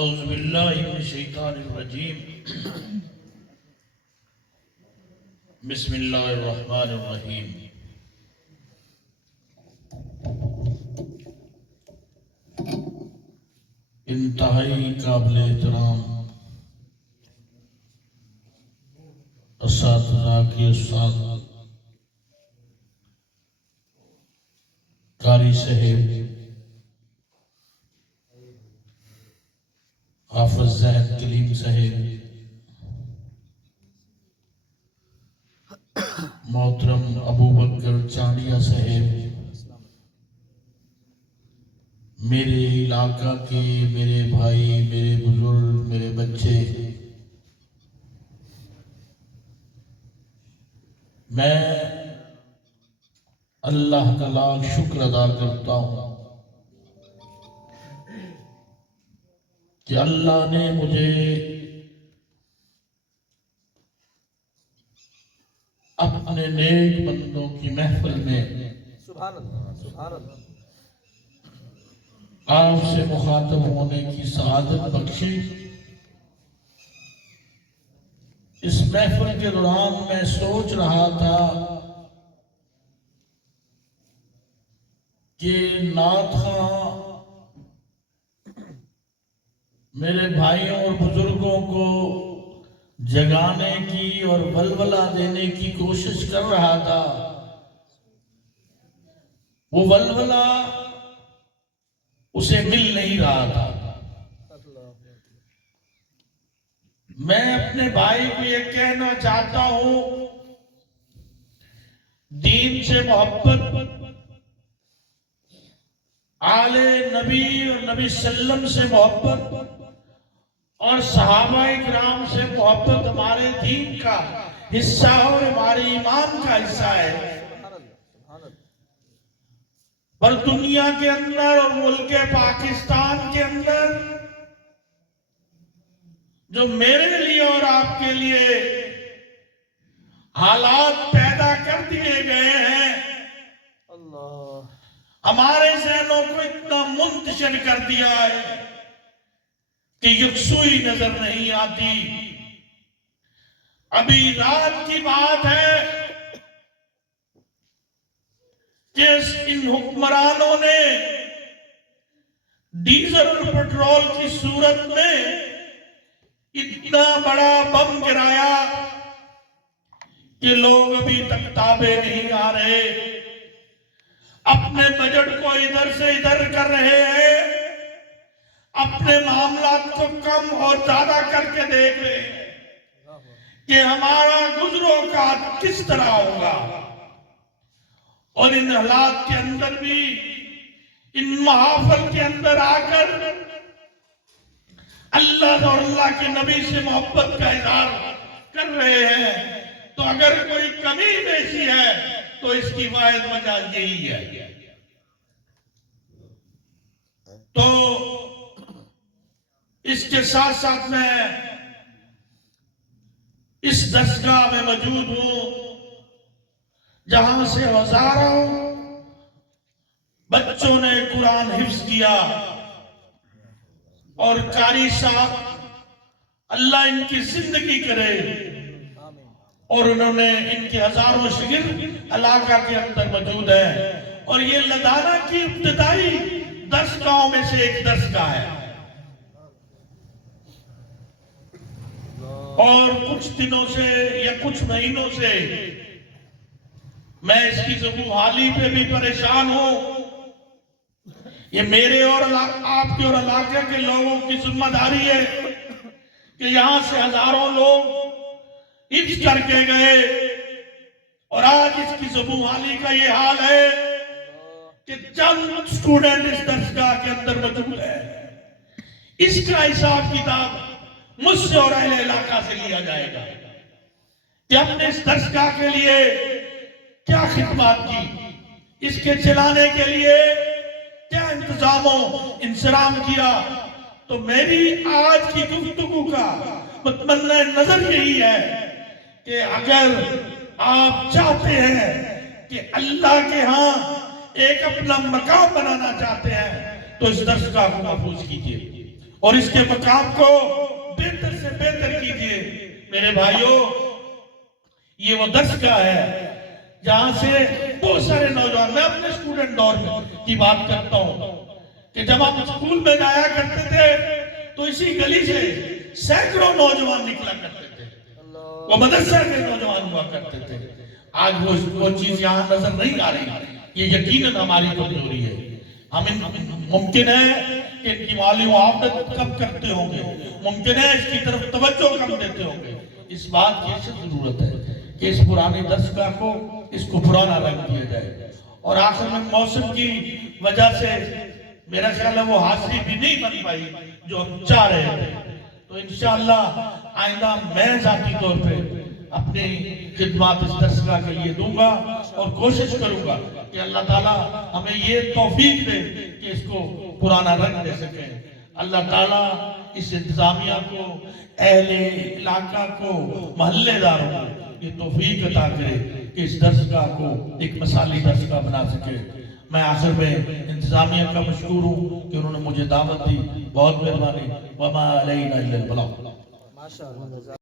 اعوذ باللہ من الشیطان الرجیم بسم اللہ الرحمن الرحیم انتہائی قابل احترام اساتذہ کے استاد قاری صاحب حافظ زہد کلیم صاحب محترم ابو بکر چانڈیا صاحب میرے علاقہ کے میرے بھائی میرے بزرگ میرے بچے میں اللہ کا لاکھ شکر ادا کرتا ہوں کہ اللہ نے مجھے اپنے نیک بندوں کی محفل میں سبحان اللہ سبحان اللہ آپ سے مخاطب ہونے کی سعادت بخشی۔ اس محفل کے دوران میں سوچ رہا تھا کہ نعت خواں میرے بھائیوں اور بزرگوں کو جگانے کی اور ولولہ دینے کی کوشش کر رہا تھا، وہ ولولہ اسے مل نہیں رہا تھا۔ میں اپنے بھائی کو یہ کہنا چاہتا ہوں، دین سے محبت، آل نبی اور نبی صلی اللہ علیہ وسلم سے محبت اور صحابہ کرام سے محبت ہمارے دین کا حصہ اور ہمارے ایمان کا حصہ ہے۔ پر دنیا کے اندر اور ملک پاکستان کے اندر جو میرے لیے اور آپ کے لیے حالات پیدا کر دیے گئے ہیں، ہمارے ذہنوں کو اتنا منتشر کر دیا ہے کہ یکسوئی نظر نہیں آتی۔ ابھی رات کی بات ہے کہ ان حکمرانوں نے ڈیزل اور پٹرول کی صورت میں اتنا بڑا بم گرایا کہ لوگ ابھی تک تابع نہیں آ رہے، اپنے بجٹ کو ادھر سے ادھر کر رہے ہیں، اپنے معاملات کو کم اور زیادہ کر کے دیکھ رہے ہیں کہ ہمارا گزروں کا کس طرح ہوگا۔ اور ان حالات کے اندر بھی ان محافل کے اندر آ کر اللہ اور اللہ کے نبی سے محبت کا اظہار کر رہے ہیں، تو اگر کوئی کمی بیشی ہے تو اس کی واحد وجہ یہی ہے۔ تو اس کے ساتھ ساتھ میں اس درسگاہ میں موجود ہوں جہاں سے ہزاروں بچوں نے قرآن حفظ کیا، اور قاری صاحب اللہ ان کی زندگی کرے، اور انہوں نے ان کے ہزاروں شاگرد علاقہ کے اندر موجود ہیں، اور یہ لدھانہ کی ابتدائی درسگاہوں میں سے ایک درسگاہ ہے۔ اور کچھ دنوں سے یا کچھ مہینوں سے میں اس کی زبوں حالی پہ بھی پریشان ہوں۔ یہ میرے اور آپ کے اور علاقے کے لوگوں کی ذمہ داری ہے کہ یہاں سے ہزاروں لوگ حج کر کے گئے، اور آج اس کی زبوں حالی کا یہ حال ہے کہ چند اسٹوڈنٹ اس درسگاہ کے اندر موجود ہے۔ اس کا حساب کتاب مجھ سے اور اہل علاقہ سے لیا جائے گا کہ ہم نے اس درسگاہ کے لیے کیا خدمات کی، اس کے چلانے کے لیے کیا انتظام و انصرام کیا۔ تو میری آج کی گفتگو کا متمنہ نظر یہی ہے کہ اگر آپ چاہتے ہیں کہ اللہ کے ہاں ایک اپنا مقام بنانا چاہتے ہیں تو اس درسگاہ کو محفوظ کیجئے، اور اس کے مقام کو بہتر سے بہتر کیجئے میرے بھائیوں. یہ وہ درسگاہ ہے جہاں سے بہت سارے نوجوان، میں اپنے اسٹوڈنٹ دور کی بات کرتا ہوں کہ جب ہم اسکول میں جایا کرتے تھے تو اسی گلی سے سینکڑوں نوجوان نکلا کرتے تھے، وہ مدرسہ کے نوجوان ہوا کرتے تھے. آج وہ چیز یہاں نظر نہیں آ رہی. یہ یقیناً ہماری کمزوری ہے. ممکن ہے کہ ان کی مالی معاونت کم کرتے ہوں گے، ممکن ہے اس کی طرف توجہ کم دیتے ہوں گے. اس بات کی ضرورت ہے کہ اس پرانے درسگاہ کو، اس کو پرانا رنگ دیا جائے. اور آخر میں موسم کی وجہ سے میرا خیال ہے وہ حاضری بھی نہیں بن پائی جو ہم چاہ رہے تھے. تو انشاءاللہ آئندہ میں ذاتی طور پہ اپنی خدمات اس درسگاہ کے لیے دوں گا اور کوشش کروں گا کہ اللہ تعالیٰ ہمیں یہ توفیق دے کہ اس کو پرانا رنگ دے سکیں. اللہ تعالیٰ اس انتظامیہ کو، اہل علاقہ کو، محلے داروں کو یہ توفیق عطا کرے کہ اس درسگاہ کو ایک مثالی درسگاہ بنا سکے. میں آخر میں انتظامیہ کا مشکور ہوں کہ انہوں نے مجھے دعوت دی. بہت مہربانی. وما علینا الا البلاغ. ماشاءاللہ.